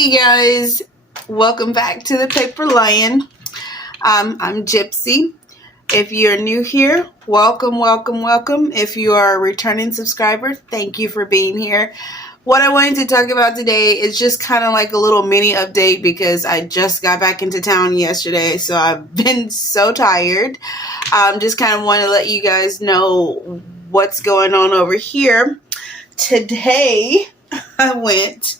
Hey guys, welcome back to the Paper Lion. I'm Gypsy. If you're new here, welcome. If you are a returning subscriber, thank you for being here. What I wanted to talk about today is just kind of like a little mini update because I just got back into town yesterday, so I've been so tired. Just kind of want to let you guys know what's going on over here. Today, I went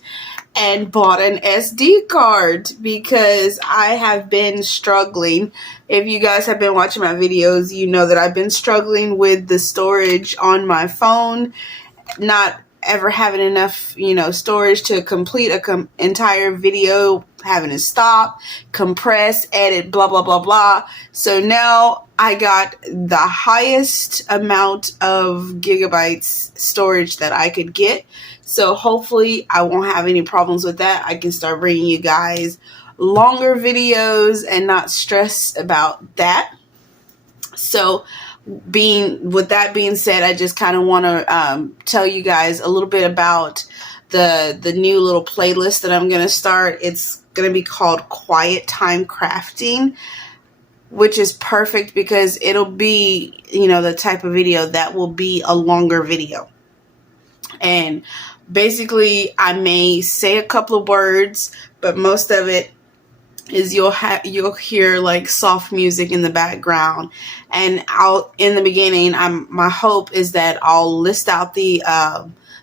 and bought an SD card because I have been struggling. If you guys have been watching my videos, you know that I've been struggling with the storage on my phone, not ever having enough, storage to complete a entire video, having to stop, compress, edit, blah, blah, blah, blah. So now I got the highest amount of gigabytes storage that I could get. So hopefully I won't have any problems with that. I can start bringing you guys longer videos and not stress about that. So with that being said, I just kind of want to tell you guys a little bit about the new little playlist that I'm going to start. It's going to be called Quiet Time Crafting, which is perfect because it'll be, the type of video that will be a longer video. And basically, I may say a couple of words, but most of it is you'll hear like soft music in the background. And in the beginning, my hope is that I'll list out the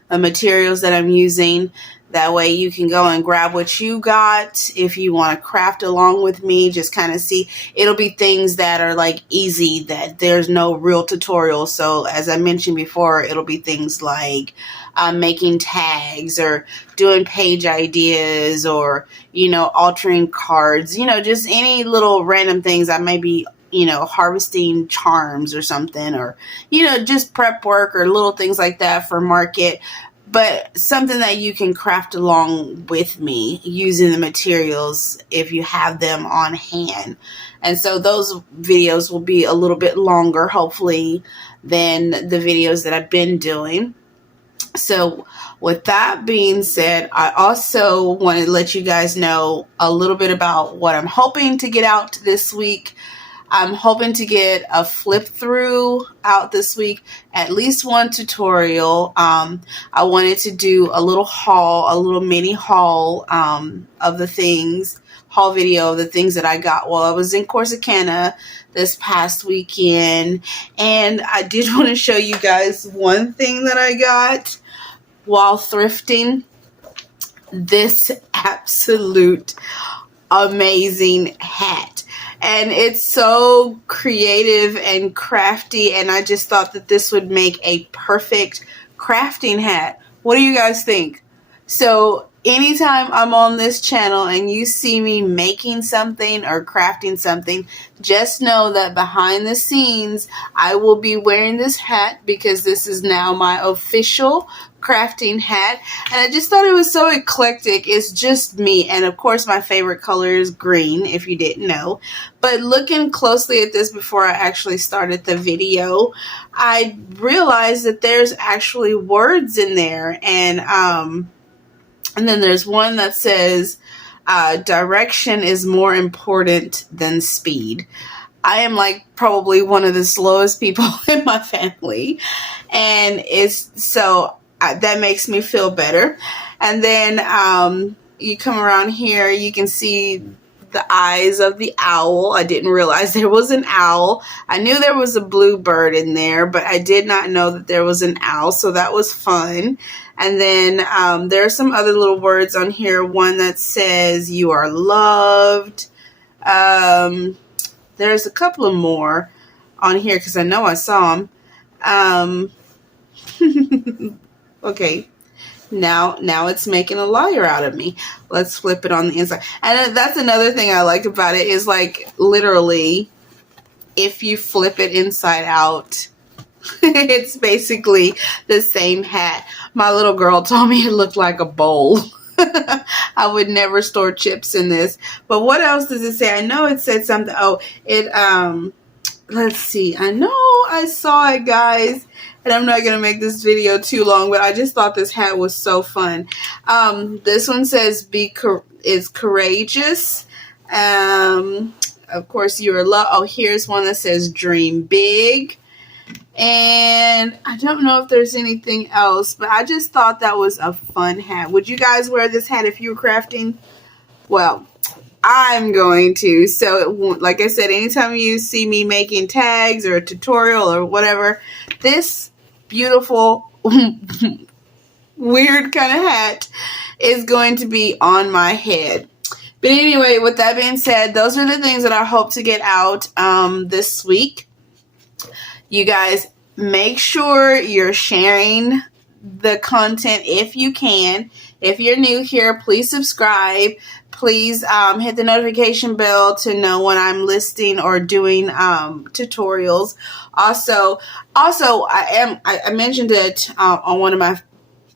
materials that I'm using. That way you can go and grab what you got. If you want to craft along with me, just kind of see. It'll be things that are like easy, that there's no real tutorial. So as I mentioned before, it'll be things like making tags or doing page ideas or, altering cards, just any little random things. I may be, harvesting charms or something, or, just prep work or little things like that for market. But something that you can craft along with me using the materials if you have them on hand. And so those videos will be a little bit longer, hopefully, than the videos that I've been doing. So with that being said, I also want to let you guys know a little bit about what I'm hoping to get out this week. I'm hoping to get a flip through out this week, at least one tutorial. I wanted to do a little mini haul of the things, haul video of the things that I got while I was in Corsicana this past weekend. And I did want to show you guys one thing that I got while thrifting. This absolute amazing hat. And it's so creative and crafty, and I just thought that this would make a perfect crafting hat. What do you guys think? So anytime I'm on this channel and you see me making something or crafting something, just know that behind the scenes I will be wearing this hat because this is now my official crafting hat. And I just thought it was so eclectic. It's just me. And of course my favorite color is green, if you didn't know. But looking closely at this before I actually started the video, I realized that there's actually words in there. And then there's one that says, direction is more important than speed. I am like probably one of the slowest people in my family. And that makes me feel better. And then you come around here, you can see the eyes of the owl. I didn't realize there was an owl. I knew there was a blue bird in there, but I did not know that there was an owl. So that was fun. And then there are some other little words on here. One that says you are loved. There's a couple of more on here because I know I saw them. Okay, now it's making a liar out of me. Let's flip it on the inside. And that's another thing I like about it is like literally if you flip it inside out, it's basically the same hat. My little girl told me it looked like a bowl. I would never store chips in this. But what else does it say? I know it said something. Oh, let's see. I know I saw it, guys. and I'm not gonna make this video too long, but I just thought this hat was so fun. This one says is courageous. Of course, you're loved. Oh, here's one that says dream big. And I don't know if there's anything else, but I just thought that was a fun hat. Would you guys wear this hat if you were crafting? Well, I'm going to. So, it won't, like I said, anytime you see me making tags or a tutorial or whatever, this beautiful, weird kind of hat is going to be on my head. But anyway, with that being said, those are the things that I hope to get out this week. You guys, make sure you're sharing the content if you can. If you're new here, please subscribe. Please hit the notification bell to know when I'm listing or doing tutorials. Also, I mentioned it on one of my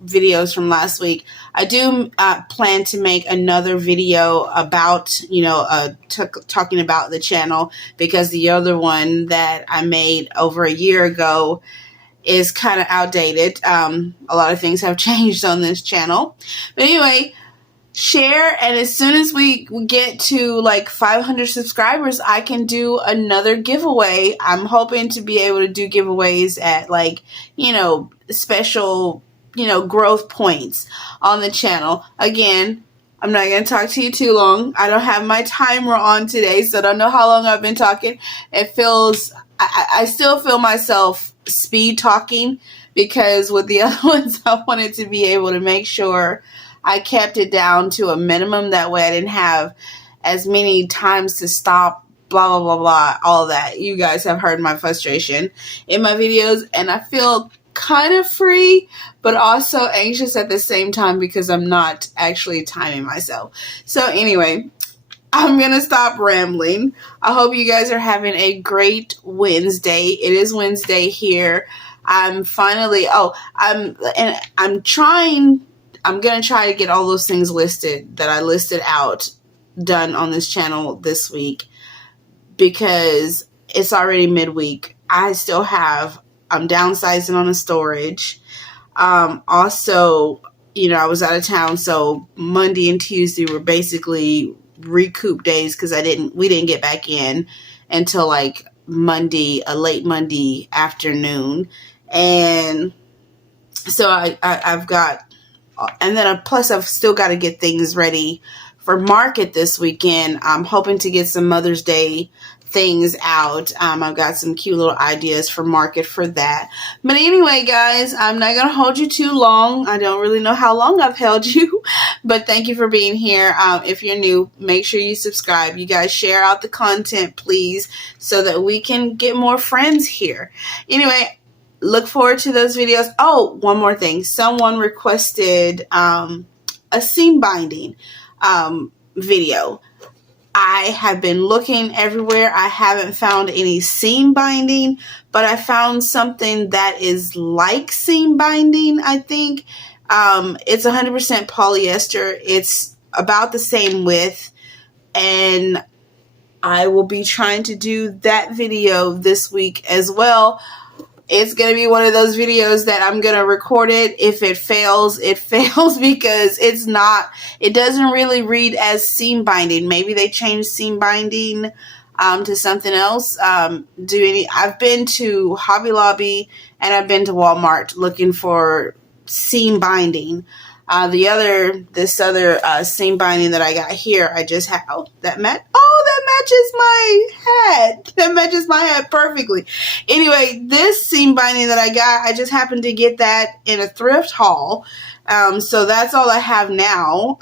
videos from last week. I do plan to make another video about, talking about the channel, because the other one that I made over a year ago is kind of outdated. A lot of things have changed on this channel. But anyway, share, and as soon as we get to like 500 subscribers, I can do another giveaway. I'm hoping to be able to do giveaways at special growth points on the channel. Again, I'm not going to talk to you too long. I don't have my timer on today, so I don't know how long I've been talking. It feels, I still feel myself speed talking, because with the other ones, I wanted to be able to make sure I kept it down to a minimum. That way I didn't have as many times to stop, blah, blah, blah, blah, all that. You guys have heard my frustration in my videos, and I feel kind of free, but also anxious at the same time, because I'm not actually timing myself. So anyway, I'm going to stop rambling. I hope you guys are having a great Wednesday. It is Wednesday here. I'm finally, I'm going to try to get all those things listed that I listed out done on this channel this week, because it's already midweek. I'm downsizing on the storage. Also, I was out of town, so Monday and Tuesday were basically recoup days, because we didn't get back in until like Monday, a late Monday afternoon. And so I've got, and then plus I've still got to get things ready for market this weekend. I'm hoping to get some Mother's Day things out. I've got some cute little ideas for market for that. But anyway, guys, I'm not going to hold you too long. I don't really know how long I've held you, but thank you for being here. If you're new, make sure you subscribe. You guys share out the content, please, so that we can get more friends here. Anyway, look forward to those videos. Oh, one more thing. Someone requested a seam binding video. I have been looking everywhere. I haven't found any seam binding, but I found something that is like seam binding, I think. It's 100% polyester. It's about the same width, and I will be trying to do that video this week as well. It's going to be one of those videos that I'm going to record it. If it fails, it fails, because it doesn't really read as seam binding. Maybe they changed seam binding to something else. I've been to Hobby Lobby and I've been to Walmart looking for seam binding. This other seam binding that I got here, I just have, that matches my hat. That matches my hat perfectly. Anyway, this seam binding that I got, I just happened to get that in a thrift haul. So that's all I have now.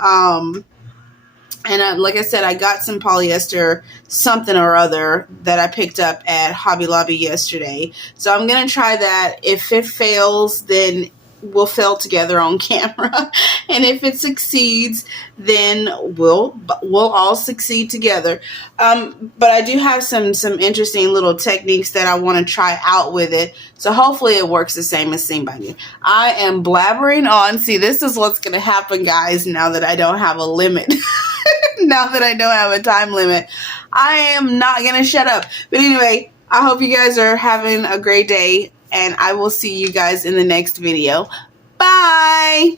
And like I said, I got some polyester something or other that I picked up at Hobby Lobby yesterday. So I'm going to try that. If it fails, then we'll fail together on camera, and if it succeeds, then we'll all succeed together. But I do have some interesting little techniques that I want to try out with it, so hopefully it works the same as seam binding. I am blabbering on. See, this is what's going to happen, guys, now that I don't have a limit. Now that I don't have a time limit, I am not going to shut up. But anyway, I hope you guys are having a great day. and I will see you guys in the next video. Bye!